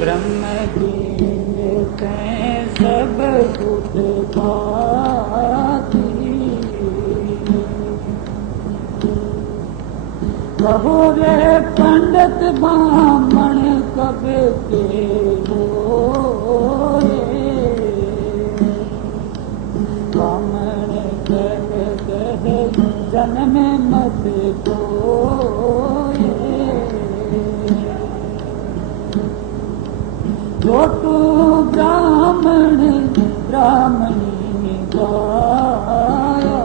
ब्रह्म दीन सब कुछ पाती, कहो रे पंडित ब्राह्मण कब के होए, ब्राह्मण कह जन्म मत कोए, जो तू ब्राह्मण ब्राह्मणी गाया,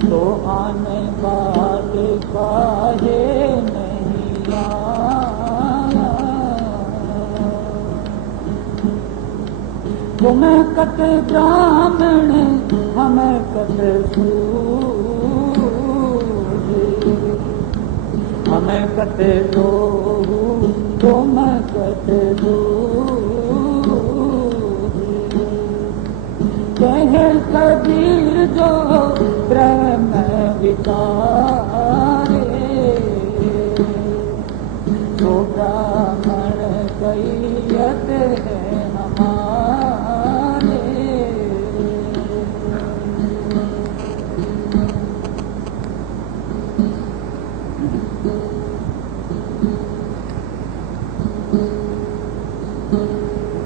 तो आने बात काहे नहीं आया, तुम कत ब्राह्मण हम कत सूझे, हमें कत लोहू तुम कत दूजे, कहे कबीर जो ब्रह्म विचारे, तो ब्राह्मण कैयत है हमारे,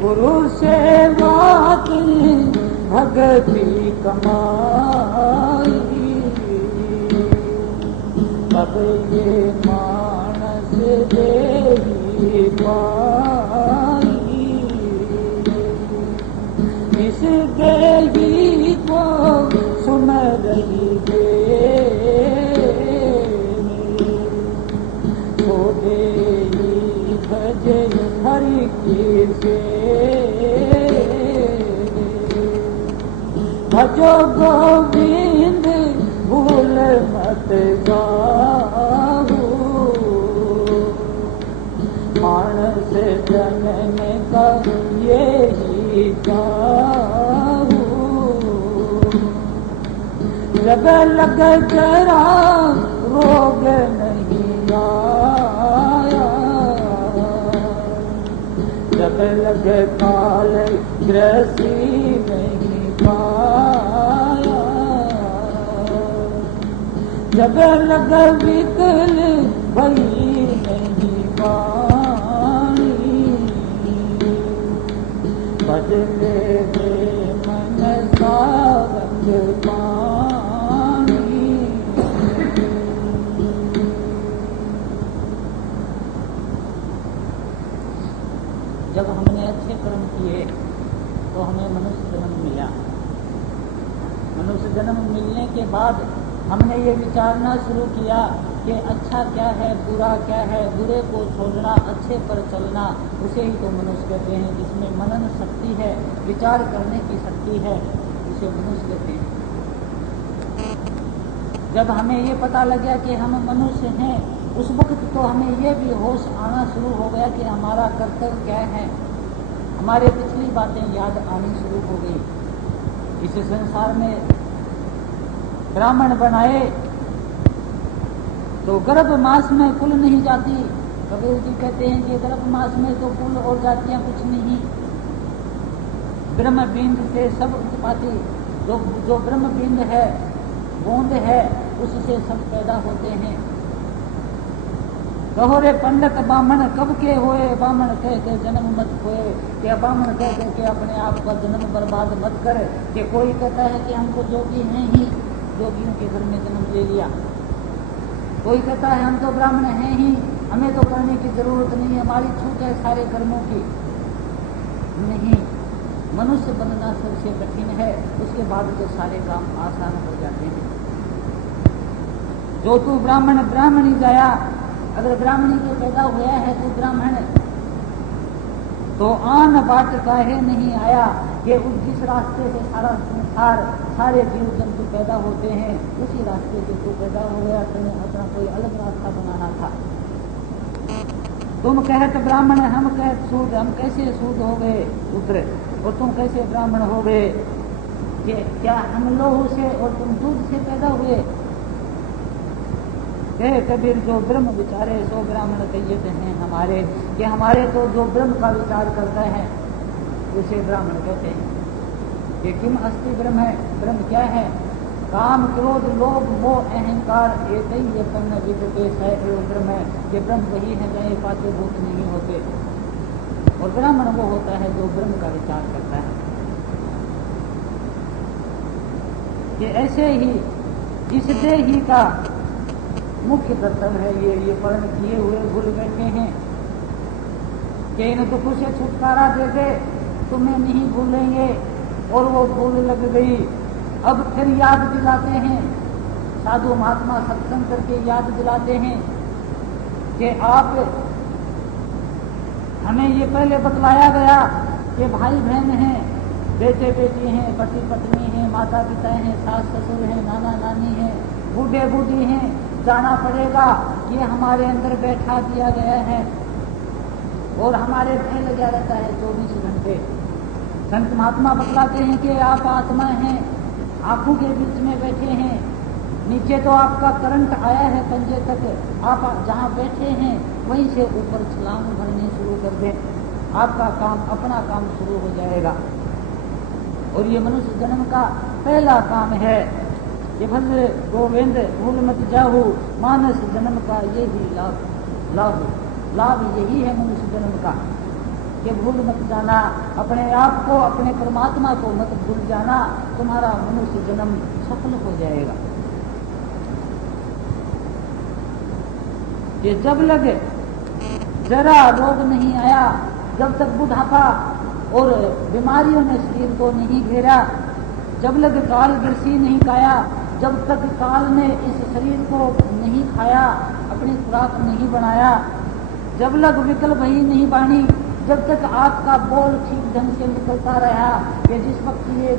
गुरु सेवा की भगति कमाई, अब ये मानस देही पाई, इस देही को सुन रही तो देही भजे हरि की से, भजो गोविंद भूल मत जाहू, मानस जन्म का यही चाहू, जब लग जरा रोग नहीं आया, जब लग काल ग्रसी नहीं पाया, जब लग विकल भई नहीं पानी, बदले दे मन सारंग पानी। जब हमने अच्छे कर्म किए तो हमें मनुष्य जन्म मिला। मनुष्य जन्म मिलने के बाद हमने ये विचारना शुरू किया कि अच्छा क्या है, बुरा क्या है, बुरे को छोड़ना, अच्छे पर चलना, उसे ही तो मनुष्य कहते हैं। जिसमें मनन शक्ति है, विचार करने की शक्ति है, उसे मनुष्य कहते हैं। जब हमें ये पता लग गया कि हम मनुष्य हैं, उस वक्त तो हमें ये भी होश आना शुरू हो गया कि हमारा कर्तव्य क्या है। हमारे पिछली बातें याद आनी शुरू हो गई। इस संसार में ब्राह्मण बनाए तो गर्भ मास में कुल नहीं जाती। कबीर जी कहते हैं कि गर्भ मास में तो कुल और जातियां कुछ नहीं, ब्रह्म बिंद से सब उत्पत्ति। जो ब्रह्म बिंद है, बूंद है, उससे सब पैदा होते हैं। कहो रे पंडित ब्राह्मण कब के होए, ब्राह्मण कह के जन्म मत खोए। कि ब्राह्मण कह के अपने आप का जन्म बर्बाद मत कर। कि कोई कहता है कि हमको जोगी हैं ही, जोगियों के घर में जन्म ले लिया। कोई कहता है हम तो ब्राह्मण हैं ही, हमें तो करने की जरूरत नहीं है, हमारी छूट है सारे कर्मों की। नहीं, मनुष्य बनना सबसे कठिन है, उसके बाद तो सारे काम आसान हो जाते हैं। जो तू ब्राह्मण ब्राह्मणी जाया, अगर ब्राह्मणी के पैदा हुआ है तो ब्राह्मण तो आन बाट काहे नहीं आया। कि जिस रास्ते से सारा संसार, सारे जीव जंतु पैदा होते हैं, उसी रास्ते से तू पैदा हो गया। तुम्हें अपना कोई अलग रास्ता बनाना था। तुम कहते ब्राह्मण, हम कहते सूद, हम कैसे सूद हो गए उतरे, और तुम कैसे ब्राह्मण हो गए। क्या हम लोगों से और तुम दूध से पैदा हुए। कहे कबीर जो ब्रह्म विचारे सो ब्राह्मण कहते हैं हमारे, कि हमारे तो जो ब्रह्म का विचार करता है उसे ब्राह्मण कहते हैं। ये किम अस्ति ब्रह्म है, ब्रह्म क्या है? काम क्रोध लोभ मोह अहंकार एक ही ये पन्न विद्य है ब्रह्म है। ये ब्रह्म वही है जहाँ पांचों भूत नहीं होते। और ब्राह्मण वो होता है जो ब्रह्म का विचार करता है। ये ऐसे ही इस देही का मुख्य कर्तव्य है। ये पर्ण किए हुए भूल बैठे हैं कि इन दुखों से छुटकारा दे दे, तुम्हें नहीं भूलेंगे, और वो भूल लग गई। अब फिर याद दिलाते हैं, साधु महात्मा सत्संग करके याद दिलाते हैं कि आप हमें ये पहले बतलाया गया कि भाई बहन हैं, बेटे बेटी हैं, पति पत्नी हैं, माता पिता हैं, सास ससुर हैं, नाना नानी हैं, बूढ़े बूढ़ी हैं, जाना पड़ेगा। ये हमारे अंदर बैठा दिया गया है और हमारे भय लगा रहता है 24 घंटे। संत महात्मा बतलाते हैं कि आप आत्मा हैं, आंखों के बीच में बैठे हैं, नीचे तो आपका करंट आया है पंजे तक, आप जहाँ बैठे हैं वहीं से ऊपर छलांग भरने शुरू कर दें, आपका काम अपना काम शुरू हो जाएगा। और ये मनुष्य जन्म का पहला काम है। ये भद्र गोविंद भूल मत जाहू, मानस जन्म का यही लाभ यही है मनुष्य जन्म का, कि भूल मत जाना, अपने आप को, अपने परमात्मा को मत भूल जाना, तुम्हारा मनुष्य जन्म सफल हो जाएगा। ये जब लगे जरा रोग नहीं आया, जब तक बुढ़ापा और बीमारियों ने शरीर को नहीं घेरा, जब लग काल गिरसी नहीं खाया, जब तक काल ने इस शरीर को नहीं खाया, अपनी खुराक नहीं बनाया, जब लग विकल्प ही नहीं बानी, जब तक आपका बोल ठीक ढंग से निकलता रहा, कि जिस वक्त ये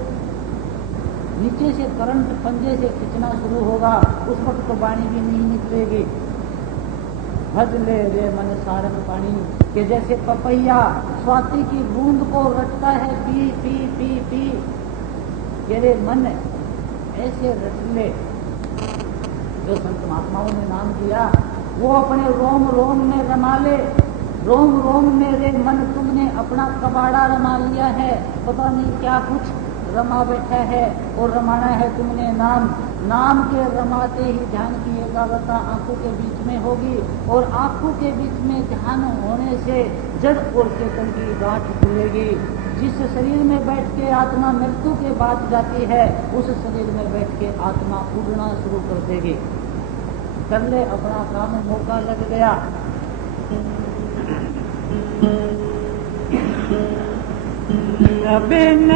नीचे से करंट पंजे से खींचना शुरू होगा उस वक्त तो वाणी भी नहीं निकलेगी। भजले रे मन सारंग पानी, कि जैसे पपैया स्वाति की बूंद को रटता है पी पी पी पी, ये रे मन ऐसे रट ले। जो संत महात्माओं ने नाम दिया वो अपने रोम रोम में रमा ले। रोम रोम में रे मन तुमने अपना कबाड़ा रमा लिया है, पता नहीं क्या कुछ रमा बैठा है, और रमाना है तुमने नाम। नाम के रमाते ही ध्यान की एकाग्रता आंखों के बीच में होगी, और आंखों के बीच में ध्यान होने से जड़ और चेतन की गांठ खुलेगी। जिस शरीर में बैठ के आत्मा मृत्यु के बाद जाती है, उस शरीर में बैठ के आत्मा उड़ना शुरू कर देगी। कर ले अपना काम, मौका लग गया। बिन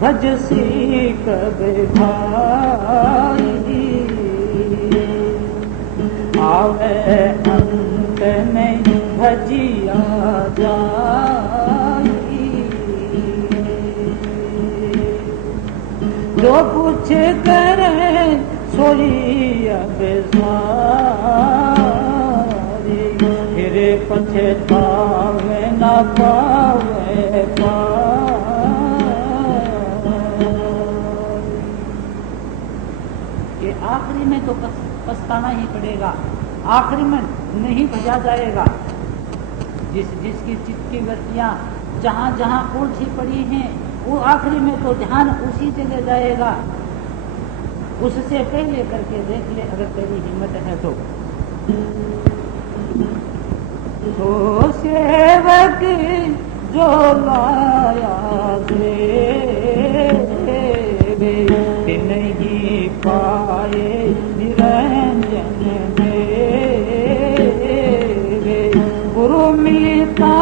भजसी कबे भाई, आवे अंत नहीं भजिया जाई। जो कुछ करे सोई अब सारी, फिर पछतावे न पावे ये आखिरी में तो पछताना ही पड़ेगा, आखिरी में नहीं भजा जाएगा। जिसकी चित्त की वृत्तियां जहां जहां उलझी पड़ी हैं, वो आखिरी में तो ध्यान उसी जगह जाएगा। उससे पहले करके देख ले, अगर तेरी हिम्मत है तो सेवक जो लाया दे नहीं पाए निरंजन देवे, गुरु मिलता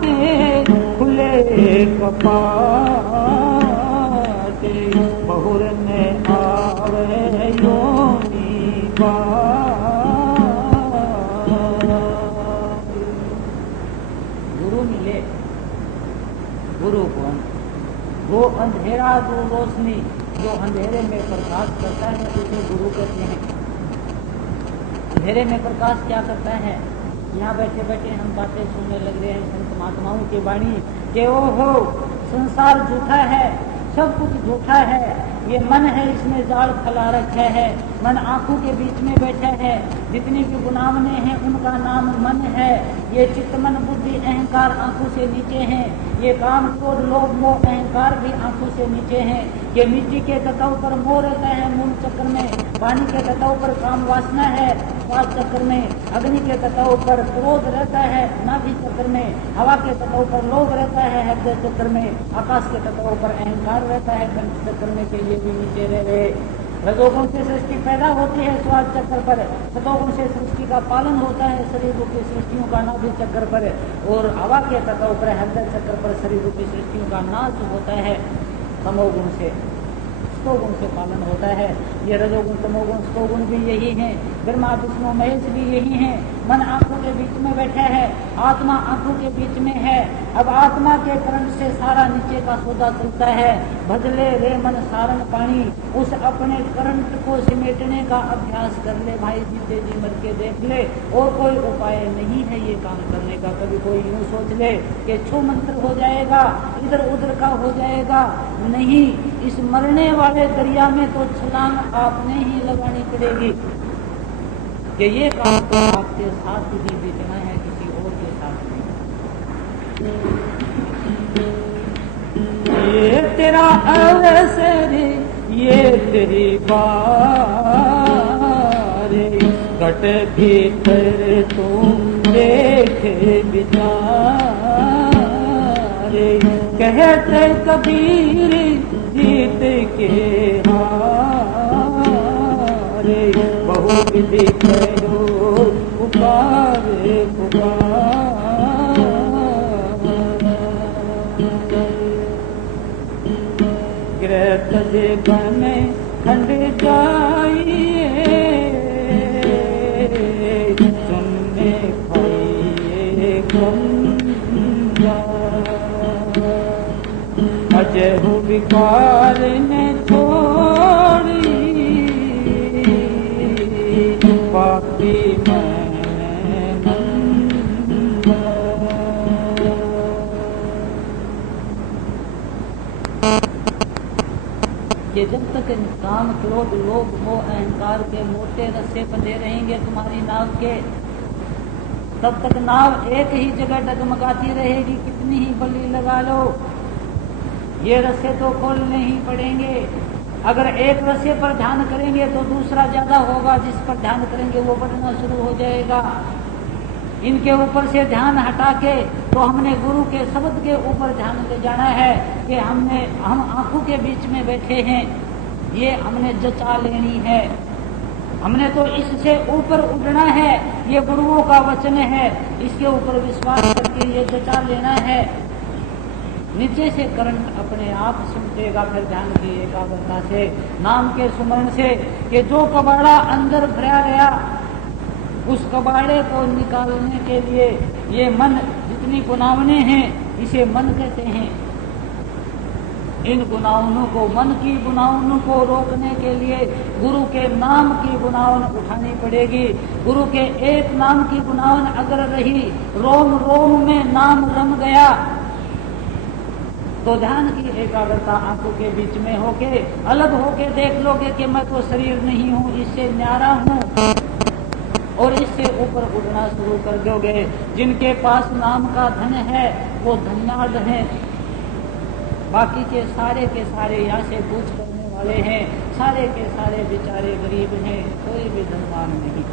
के खुले कपाटे, बहुर ने आवे योनी गुरु मिले। गुरु कौन? वो अंधेरा जो रोशनी जो अंधेरे में प्रकाश करता है उसे गुरु कहते हैं। अंधेरे में प्रकाश क्या करता है? यहाँ बैठे बैठे हम बातें सुनने लग रहे हैं संत महात्माओं की वाणी कि ओ हो संसार झूठा है, सब कुछ झूठा है, ये मन है इसमें जाल फैला रखा है, मन आंखों के बीच में बैठा है। जितनी भी गुनावने हैं उनका नाम मन है। ये चित्त मन बुद्धि अहंकार आंखों से नीचे हैं। ये काम क्रोध लोभ मोह अहंकार भी आंखों से नीचे हैं। ये मिट्टी के तत्व पर मोह रहता है मूल चक्र में, पानी के तत्व पर काम वासना है श्वास चक्र में, अग्नि के तत्व पर क्रोध रहता है नाभि चक्र में, हवा के तत्व पर लोभ रहता है हृदय चक्र में, आकाश के तत्व पर अहंकार रहता है कंठ चक्र में के लिए भी नीचे रहे। रजोगुण से सृष्टि पैदा होती है श्वास चक्र पर, सतोगुण से सृष्टि का पालन होता है शरीर की सृष्टियों का नाभि चक्र पर, और हवा के तत्व पर हृदय चक्र पर शरीर की सृष्टियों का नाश होता है तमोगुण से, सतोगुण से पालन होता है। ये रजोगुण तमोगुण सतोगुण भी यही है, ब्रह्मा विष्णु महेश भी यही है। मन आंखों के बीच में बैठा है, आत्मा आंखों के बीच में है। अब आत्मा के करंट से सारा नीचे का सौदा चलता है। भजले रे मन सारंग पानी, उस अपने करंट को सिमेटने का अभ्यास कर ले भाई, जीते जी मर के देख ले। और कोई उपाय नहीं है ये काम करने का। कभी कोई यूं सोच ले कि छू मंत्र हो जाएगा, इधर उधर का हो जाएगा, नहीं। इस मरने वाले दरिया में तो छलांग आपने ही लगानी पड़ेगी कि ये काम तो आपके साथ ही बीतना है, किसी और के साथ नहीं। ये तेरा अवसर, ये तेरी बार, घट भीतर तू देख विचार। कहते कबीर जीत के हारे, बहु विधि करो पुकार पुकार। ग्रह तजे बने खंड जाइए, सुनने खाइए गंगा। अजय हो विकार ने छोड़ी, पापी मैंने ये जब तक इंसान क्रोध लोभ मोह अहंकार के मोटे रस्से बंधे रहेंगे तुम्हारी नाव के, तब तक नाव एक ही जगह डगमगाती रहेगी। कितनी ही बली लगा लो, ये रस्से तो खोलने ही पड़ेंगे। अगर एक रस्से पर ध्यान करेंगे तो दूसरा ज्यादा होगा, जिस पर ध्यान करेंगे वो बढ़ना शुरू हो जाएगा। इनके ऊपर से ध्यान हटा के तो हमने गुरु के शब्द के ऊपर ध्यान ले जाना है कि हम आंखों के बीच में बैठे हैं, ये हमने जचा लेनी है। हमने तो इससे ऊपर उड़ना है, ये गुरुओं का वचन है, इसके ऊपर विश्वास करके ये जचा लेना है। नीचे से करंट अपने आप सुनतेगा, फिर ध्यान की एकाग्रता से, नाम के सुमरण से, कि जो कबाड़ा अंदर भरा गया उस कबाड़े को निकालने के लिए ये मन जितनी गुनावने हैं इसे मन कहते हैं। इन गुनावनों को, मन की गुनावनों को रोकने के लिए गुरु के नाम की गुनावन उठानी पड़ेगी। गुरु के एक नाम की गुनावन अगर रही, रोम रोम में नाम रम गया, तो ध्यान की एकाग्रता आंखों के बीच में होके अलग होके देख लोगे कि मैं तो शरीर नहीं हूँ, इससे न्यारा हूँ, और इससे ऊपर उड़ना शुरू कर दोगे। जिनके पास नाम का धन है वो धन्यवाद है, बाकी के सारे यहाँ से पूछ करने वाले हैं, सारे के सारे बेचारे गरीब हैं, कोई भी धनवान नहीं।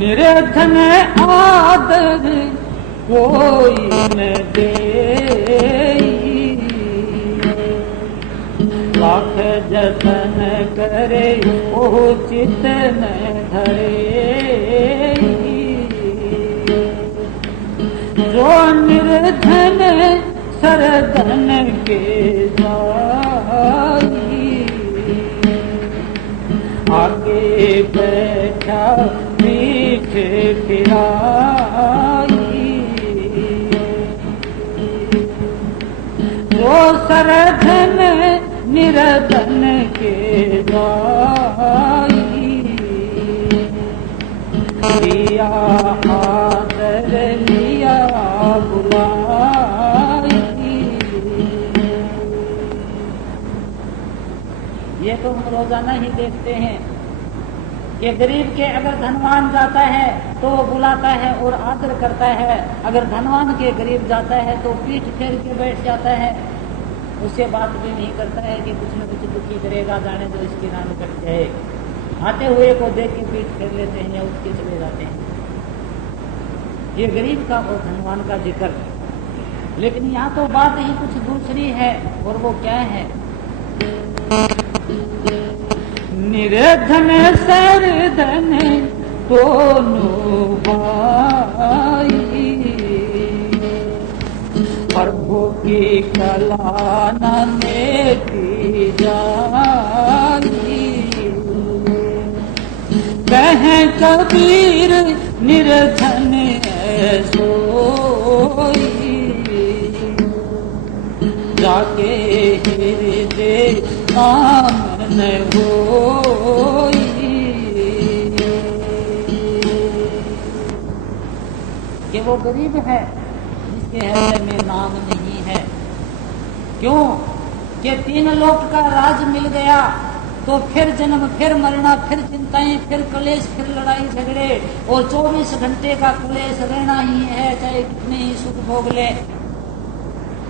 निर्धन आदर कोई न दे, लाख जतन करे ओ चित न धरे। जो निर्धन सरधन के जाई, आगे बैठा पीछे फिराई। जो सरधन निर्धन के जाई, लिया आदर लिया बुलाई। ये तो हम रोजाना ही देखते हैं कि गरीब के अगर धनवान जाता है तो वो बुलाता है और आदर करता है, अगर धनवान के गरीब जाता है तो पीठ फेर के बैठ जाता है, उससे बात भी नहीं करता है कि कुछ न कुछ दुखी करेगा, जाने तो इसकी रान कट जाए। आते हुए को देख के पीठ फेर लेते हैं या उठ के चले जाते हैं। ये गरीब का और धनवान का जिक्र, लेकिन यहाँ तो बात ही कुछ दूसरी है, और वो क्या है? निर्धन सरधन दोनों भाई, प्रभु की कला न लेती जाई। कहे कबीर निर्धन सोई, जाके हृदय काम न होई। कि वो गरीब है जिसके हृदय में नाम नहीं है। क्यों? कि 3 लोक का राज मिल गया तो फिर जन्म, फिर मरना, फिर चिंताएं, फिर कलेश, फिर लड़ाई झगड़े, और 24 घंटे का कलेश रहना ही है, चाहे कितने ही सुख भोग ले।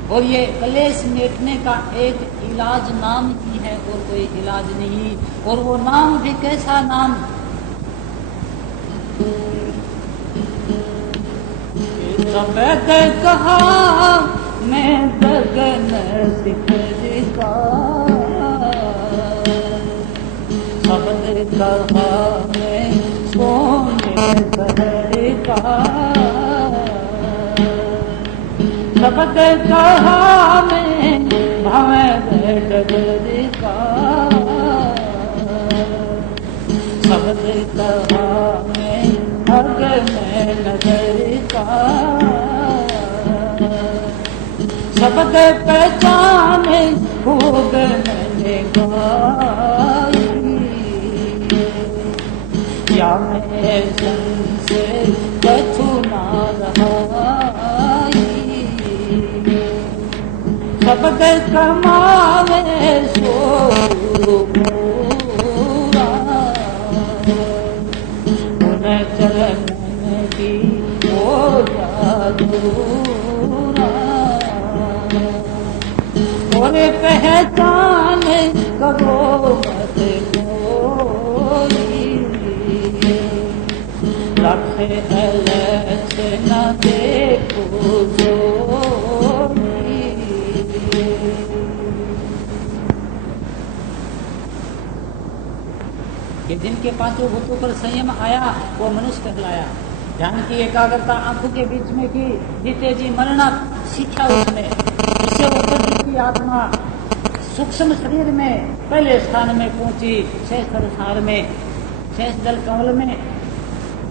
और ये कलेश मिटने का एक इलाज नाम ही है, और कोई इलाज नहीं। और वो नाम भी कैसा नाम? सफेद कहा मैं गगन शिखर का, शब्द कहा मैं सोने शहर का, शब्द कहा मैं भंवर डगर का, शब्द कहा मैं भग में नगर का, शब्द पहचाने खूब मैंने गाई। क्या मैं संसे कछु ना रहाई, शब्द कमावे सो पूरा, उन चरणन की हो जादूरा। और पहचान करो मत कोई, लक्ष अलक्ष न देखो सोई। कि जिनके 5 भूतों पर संयम आया वो मनुष्य कहलाया। ध्यान की एकाग्रता आंखों के बीच में की, जीते जी मरना सीखा उसने। इससे वो की आत्मा सूक्ष्म शरीर में पहले स्थान में पहुंची, शेषधर सार में, शेषदल कमल में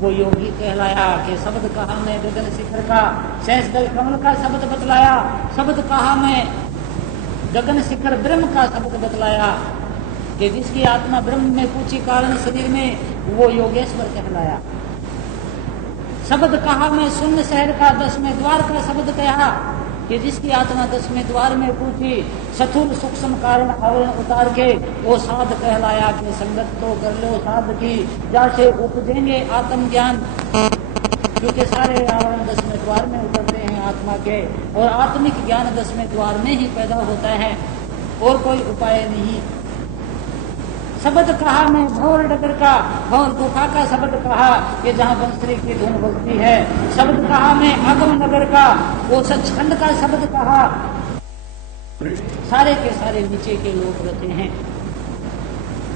वो योगी कहलाया। कि शब्द कहा मैं गगन शिखर का, शेषदल कमल का शब्द बतलाया, शब्द कहा मैं गगन शिखर ब्रह्म का शब्द बतलाया। कि जिसकी आत्मा ब्रह्म में पूछी कारण शरीर में, वो योगेश्वर कहलाया। शब्द कहा मैं शून्य शहर का 10वें द्वार का शब्द कहा। कि जिसकी आत्मा 10वें द्वार में पूछी, स्थूल सूक्ष्म कारण आवरण उतार के वो साध कहलाया। कि संगत तो कर लो साध की, जैसे उपजेंगे आत्मज्ञान। क्योंकि सारे आवरण 10वें द्वार में उतरते हैं आत्मा के, और आत्मिक ज्ञान 10वें द्वार में ही पैदा होता है, और कोई उपाय नहीं। शब्द कहा मैं भौर डगर का, भौर गुफा का शब्द कहा कि जहाँ बंसरी की धुन बजती है। शब्द कहा मैं आगम नगर का, वो सचखंड का शब्द कहा। सारे के सारे नीचे के लोग रहते हैं।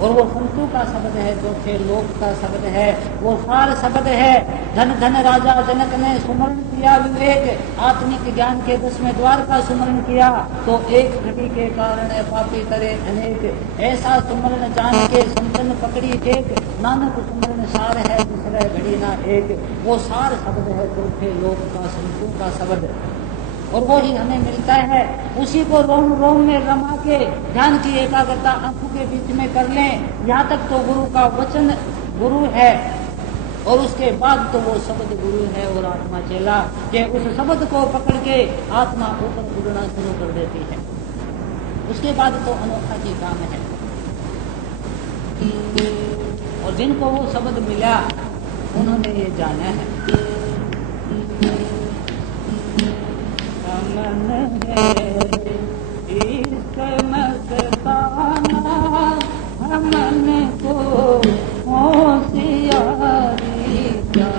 और वो संतों का शब्द है, चौथे लोक का शब्द है, वो सार शब्द है। धन धन राजा जनक ने सुमरण किया विवेक, आत्मिक ज्ञान के 10वें द्वार का सुमरण किया। तो एक घड़ी के कारण पापी करे अनेक, ऐसा सुमरण जान के संतन पकड़ी टेक। नानक सुमरण सार है दूसरे घड़ी ना एक, वो सार शब्द है चौथे लोक का, संतों का शब्द। और वो ही हमें मिलता है। उसी को रोम रोम में रमा के ध्यान की एकाग्रता आंखों के बीच में कर लें। यहाँ तक तो गुरु का वचन गुरु है और उसके बाद तो वो शब्द गुरु है और आत्मा चेला कि उस शब्द को पकड़ के आत्मा ऊपर उड़ना शुरू कर देती है। उसके बाद तो अनोखा ही काम है। और जिनको वो शब्द मिला उन्होंने ये जाना है अमन है इश्क मस्ताना अमन को होशियारी क्या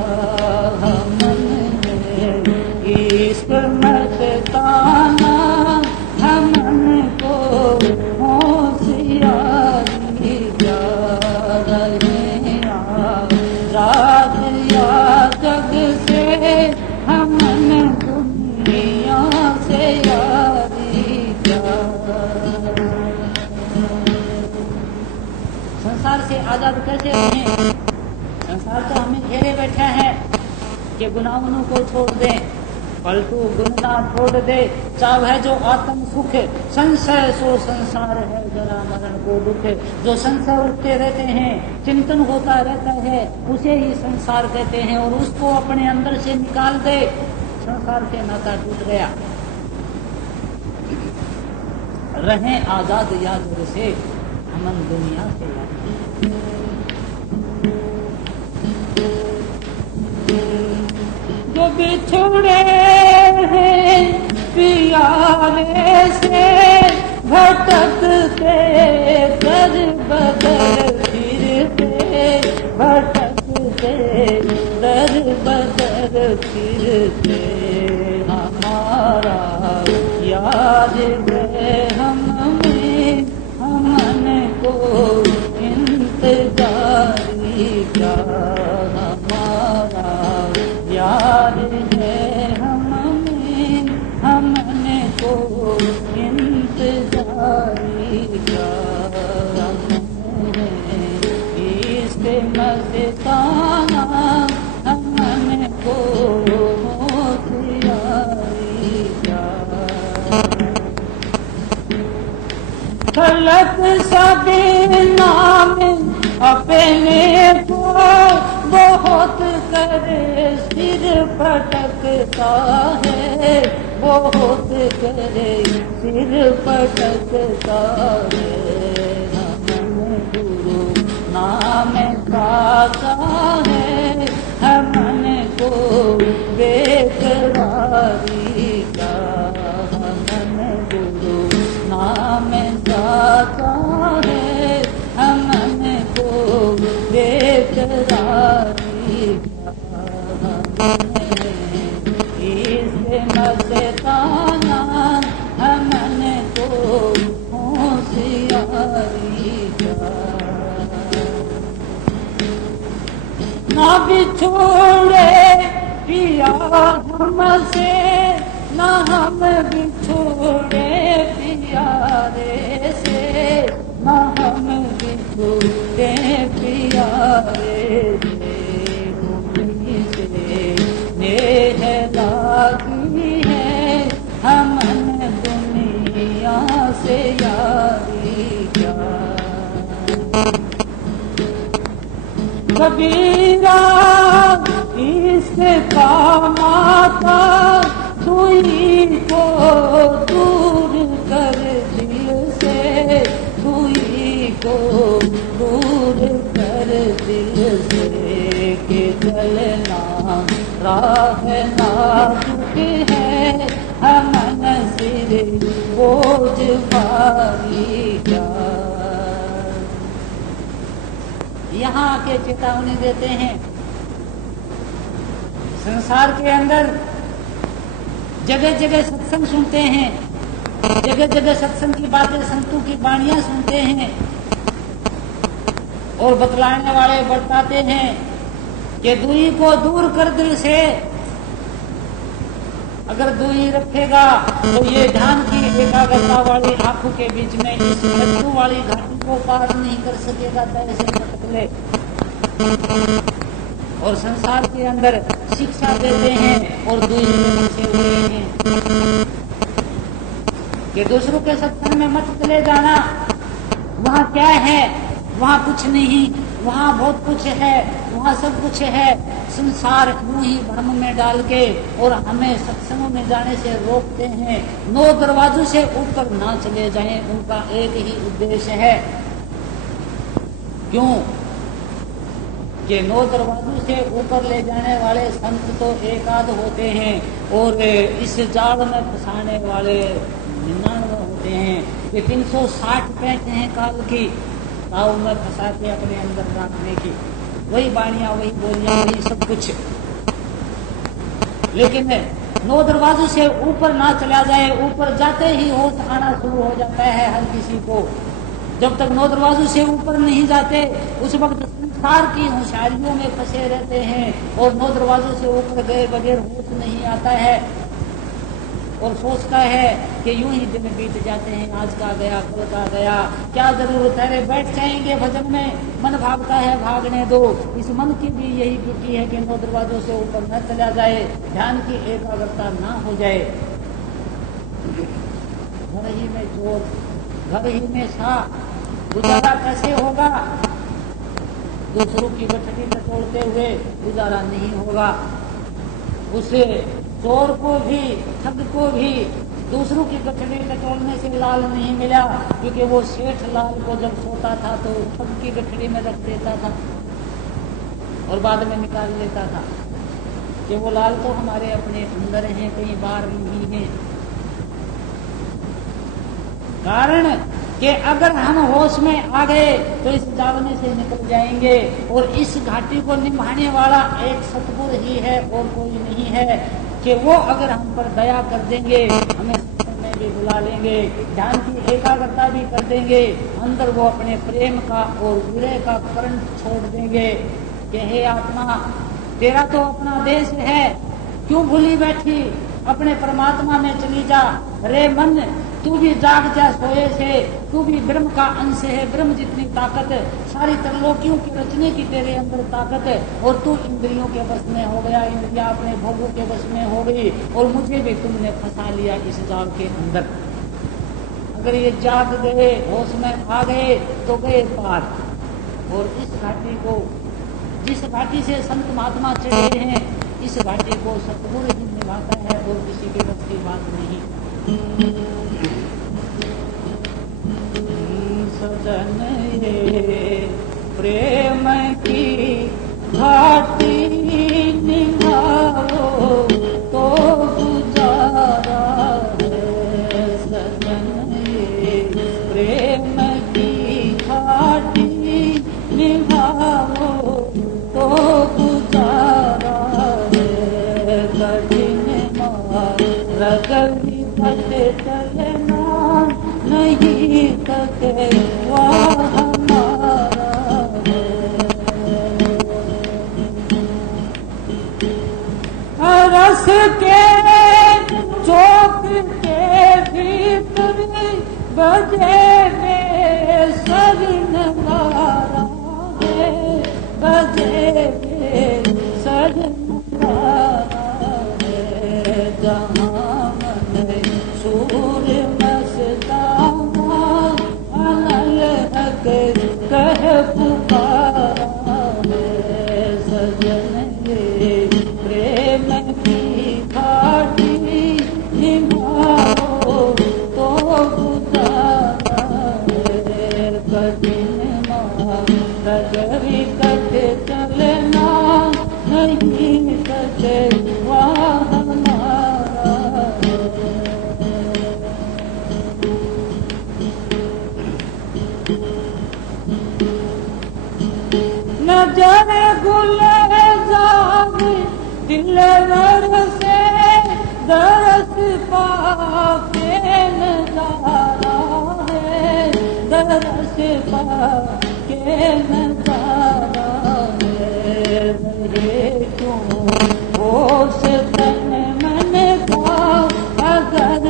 अमन है इश्क मस्ताना अमन को होशियारी क्या रात या जग से अमन दुनिया से यारी क्या। संसार से आजाद कैसे रहें? संसार तो हमें घेरे बैठा है कि गुनाहों को छोड़ दें, पलटू गुना छोड़ दे, चाहे जो आत्म सुख, संशय सो संसार है जरा मरण को दुख। जो संशय उठते रहते हैं, चिंतन होता रहता है, उसे ही संसार कहते हैं और उसको अपने अंदर से निकाल दे, संसार से नाता टूट गया। रहें आजाद याद से अमन दुनिया से याद। जो बिछुड़े हैं पियारे से भटकते दर बदर फिरते भटकते दर बदर फिरते हमारा याद है हमें अमन को इंतजारी क्या हमारा याद है हमें अमन को इंतजारी क्या इश्क मस्ताना अमन को होशियारी क्या। खलक सभी नाम अपने को बहुत करे सिर पटकता है बहुत करे सिर पटकता है। हमन गुरु नाम पाता है हमन को बेकरारी का। हमन गुरु नाम पाता है हमन को बेकरारी इससे मस्ताना हमन को होशियारी ना बिछोड़े पिया हमसे ना हम बिछोड़े पियारे से ना हम बिछोड़े पियारे से भूमि से नेह लागी है हमन दुनिया से यारी क्या। कबीरा इसका माता दुई को दूर कर दिल से दुई को दूर कर दिल से कि चलना राह नाजुक है हमन सिर बोझ भारी क्या। यहाँ आके चेतावनी देते हैं संसार के अंदर जगह जगह सत्संग सुनते हैं, जगह जगह सत्संग की बातें संतों की वाणियां सुनते हैं और बतलाने वाले बताते हैं कि दूरी को दूर कर दिल से। अगर दूरी रखेगा तो ये ध्यान की एकाग्रता वाली आंखों के बीच में इस मृत्यु वाली घाटी को पार नहीं कर सकेगा, पैर से भटक ले। और संसार के अंदर शिक्षा देते हैं और दूसरे में फंसे हुए हैं कि दूसरों के सत्संग में मत चले जाना, वहाँ क्या है, वहाँ कुछ नहीं, वहाँ बहुत कुछ है, वहाँ सब कुछ है। संसार यूं ही भ्रम में डाल के और हमें सत्संगों में जाने से रोकते हैं। 9 दरवाजों से ऊपर ना चले जाएं, उनका एक ही उद्देश्य है। क्यों कि 9 दरवाजों से ऊपर ले जाने वाले संत तो एकाध होते हैं और इस जाल में फंसाने वाले 99 होते हैं। ये 360 पैंट हैं काल की ताव में फंसा के अपने अंदर रखने की, वही बाणियां, वही बोलियां, वही सब कुछ। लेकिन 9 दरवाजों से ऊपर ना चला जाए, ऊपर जाते ही होश आना शुरू हो जाता है हर किसी को। जब तक 9 दरवाजों से ऊपर नहीं जाते उस वक्त संसार की होशियारियों में फंसे रहते हैं और 9 दरवाजों से ऊपर गए बगैर होश नहीं आता है और सोचता है कि यूं ही दिन बीत जाते हैं, आज का गया कल का गया, क्या जरूरत है, बैठ जाएंगे भजन में, मन भागता है भागने दो। इस मन की भी यही ड्यूटी है कि 9 दरवाजों से ऊपर न चला जाए, ध्यान की एकाग्रता ना हो जाए। घर ही में चोर, घर ही में सा, गुजारा कैसे होगा? दूसरों की गठरी टटोलते हुए गुजारा नहीं होगा। उसे चोर को भी, ठग को भी दूसरों की गठरी टटोलने से लाल नहीं मिला, क्योंकि वो सेठ लाल को जब सोता था तो ठग की गठरी में रख देता था और बाद में निकाल लेता था कि वो लाल तो हमारे अपने अंदर हैं, कहीं बाहर नहीं है। कारण कि अगर हम होश में आ गए तो इस जावने से निकल जाएंगे और इस घाटी को निभाने वाला एक सतगुरु ही है और कोई नहीं है कि वो अगर हम पर दया कर देंगे, हमें सत्संग में भी बुला लेंगे, ध्यान की एकाग्रता भी कर देंगे, अंदर वो अपने प्रेम का और विरह का करंट छोड़ देंगे कि हे आत्मा, तेरा तो अपना देश है, क्यों भूली बैठी, अपने परमात्मा में चली जा। रे मन, तू भी जाग जा सोए से, तू भी ब्रह्म का अंश है, ब्रह्म जितनी ताकत, सारी त्रिलोकियों के रचने की तेरे अंदर ताकत है और तू इंद्रियों के वश में हो गया, इंद्रियां अपने भोगों के वश में हो गई और मुझे भी तुमने फंसा लिया इस जाल के अंदर। अगर ये जाग गए, होश में आ गए तो गए पार। और इस घाटी को, जिस घाटी से संत महात्मा चढ़े हैं, इस घाटी को सतगुरु ही निभाता है और किसी के बस की बात नहीं। सजन ये प्रेम की घाटी निभाओ तो गुजारा है। सजन ये प्रेम की घाटी निभाओ तो गुजारा है। कठिन मार्ग विपथ चलना नहीं सके वह हमारा है। रस के चौक के भीतर बजे में सर नगारा है, बजे में सर नगारा है। जहाँ मन सूर्य मस्ताना अनल हक कह पुकारा है। सजन ये प्रेम की घाटी निभाओ तो गुजारा है। कठिन मार्ग विकट चलना नहीं सके वह हमारा है। नजर गुलजार दिलवर से दरस पाके नजारा है, दरस पाके नजारा है। रहे क्यों होश तन मन का अगर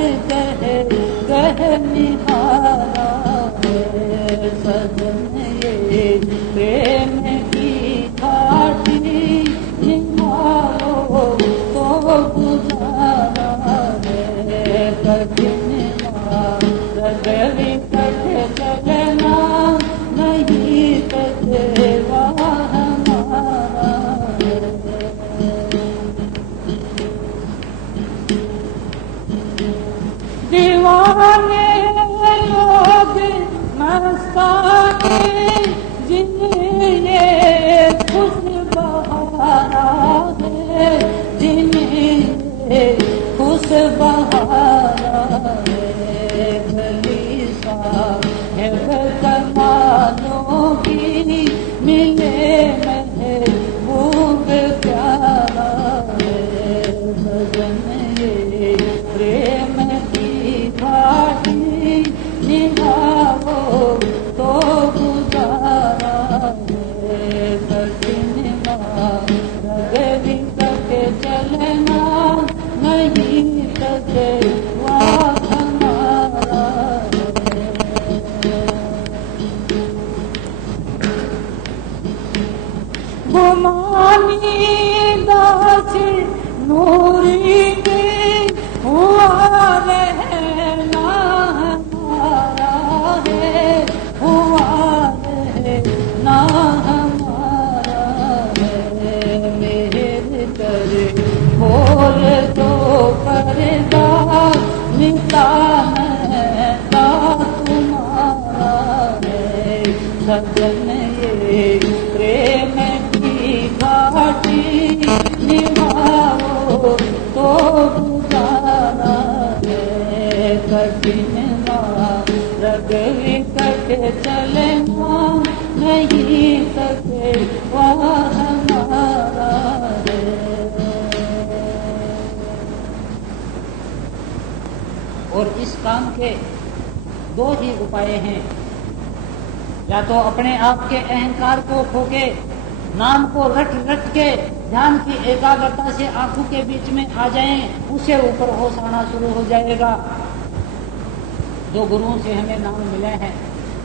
कह निहारा है। सजन ये प्रेम की घाटी दूरी की हुआ रहना हमारा है, हुआ रहना हमारा है। मेरे कर खोल दो पर्दा, मिटा महता तुम्हारा है। सजन ये प्रेम की घाटी निभाओ तो गुजारा है। कठिन मार्ग विकट चलना नहीं सके वह हमारा है। और इस काम के दो ही उपाय हैं, या तो अपने आप के अहंकार को खो के नाम को रट रट के ध्यान की एकाग्रता से आंखों के बीच में आ जाएं, उससे ऊपर होश आना शुरू हो जाएगा। जो गुरुओं से हमें नाम मिले हैं,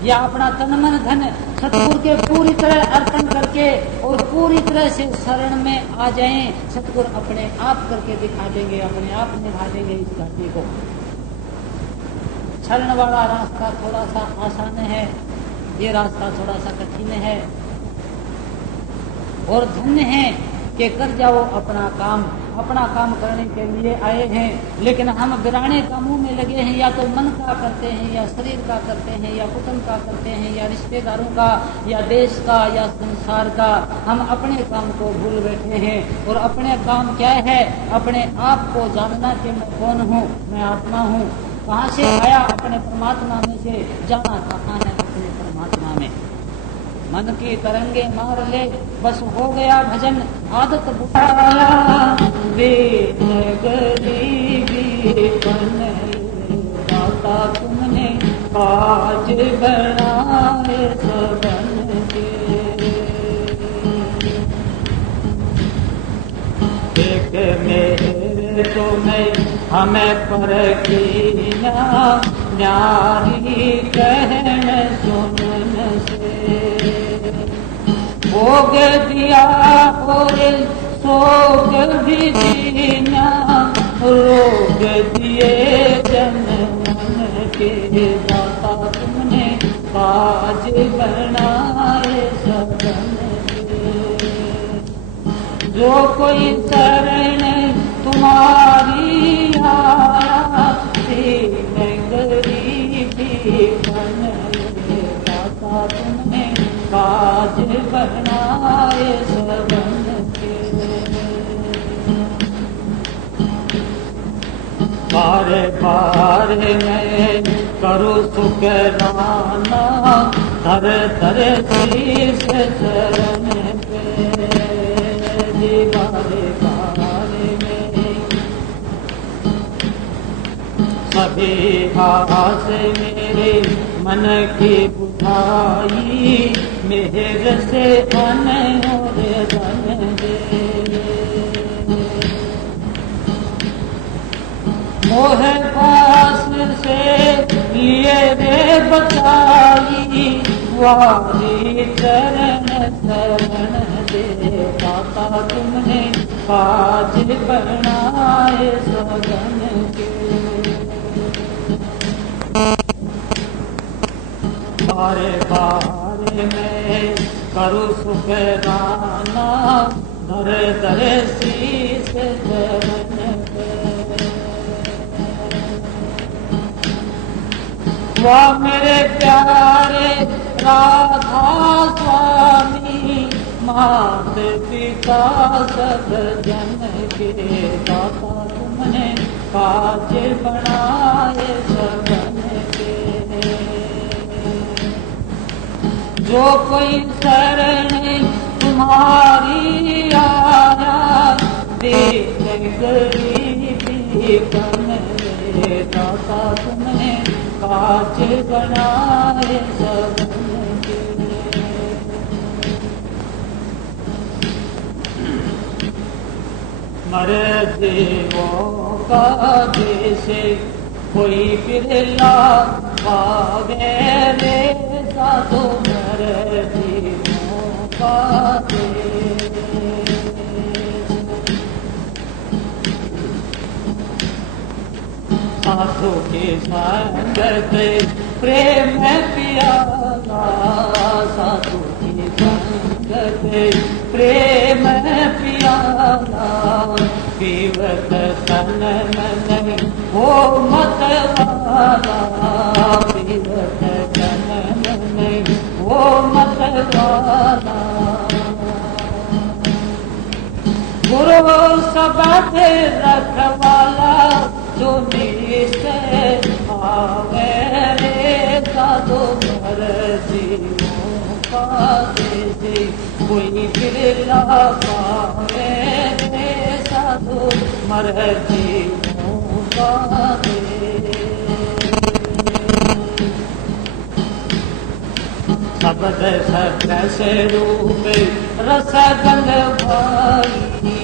या अपना तन मन धन सतगुरु के पूरी तरह अर्पण करके और पूरी तरह से शरण में आ जाएं, सतगुरु अपने आप करके दिखा देंगे, अपने आप निभा देंगे इस घाटी को। चलने वाला रास्ता थोड़ा सा आसान है, ये रास्ता थोड़ा सा कठिन है, और धन्य है कि कर जाओ अपना काम। अपना काम करने के लिए आए हैं, लेकिन हम बिराने कामों में लगे हैं, या तो मन का करते हैं, या शरीर का करते हैं, या कुटुंब का करते हैं, या रिश्तेदारों का, या देश का, या संसार का। हम अपने काम को भूल बैठे हैं। और अपने काम क्या है? अपने आप को जानना कि मैं कौन हूँ, मैं आत्मा हूँ। कहाँ से आया? अपने परमात्मा में से। जाना कहाँ है? अपने परमात्मा में। मन की तरंगे मार ले, बस हो गया भजन। आदत बुझाया गरीबी बन दाता तुमने आज बनाए सबन के। एक मेरे तो मैं हमें पर की न्यारी कहन सुनन से भोग दिया और सोग भी दीना, रोग दिए जन मन के दाता तुमने काज बनाए सबन के। जो कोई शरण तुम्हारी आया, गरीबी बन दाता तुमने काज बनाए सबन के। बार बार मैं करूँ शुकराना, धर धर शीश चरण पे। बारे बारे में सभी आस मेरे मन की बुझाई, मेहर से अन और धन दे। मोह पास से लिए रे बचाई, वारी चरण शरण दे। दाता तुमने काज बनाए सबन के। बारे बारे में करूँ शुकराना, धर धर शीश चरण पे। वाह मेरे प्यारे राधा स्वामी, मात पिता सब जन के दाता तुमने काज बनाए सबन के। जो कोई शरण तुम्हारी आया, देख गरीबी बन दाता तुमने काज बनाए सबन के। मर देवों का देश कोई बिरला पावे रे, साधु मर देवों का देश। साधु की संगत प्रेम प्यारा, साधु की संगत प्रेम प्यारा, पीवत तन मन हो मत वाला, पीवत तन मन हो मत वाला। गुरु सबद रखवाला जो निश्चय आवे रे, साधु मर जीवों का देसी कोई बिरला पावे रे, साधु मर जीवों का देसी। शब्द सकस रूप रस गंध भाई,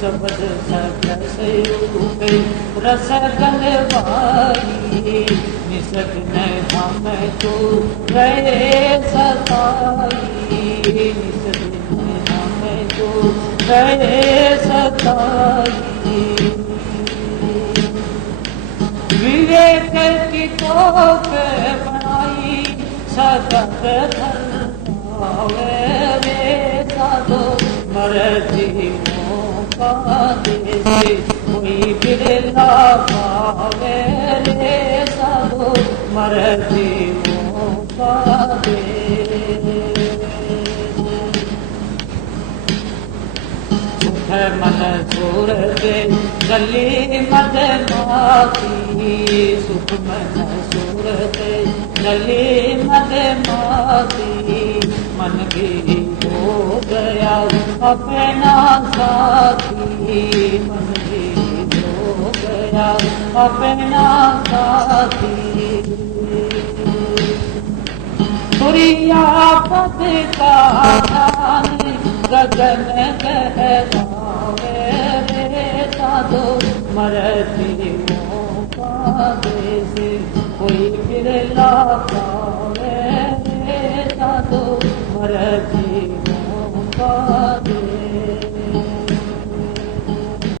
शब्द सकस रूप रस गंध भाई, निसक न हम तो रहे सताई, निसक न हम तो रहे सताई। विवेक की तोप बनाई सतत धर्मावे रे, साधु मर जीवों का देसी कोई बिरला पावे रे, साधु मर जीवों का देसी। सुख मन सूरत गली मद माती, सुख मन सूरत गली मद माती, मन भी हो गया अपना साथी, मन भी हो गया अपना साथी। तुरिया पद का ध्यान गगन गहरावे रे, साधु मर जीवों का देसी कोई बिरला पावे।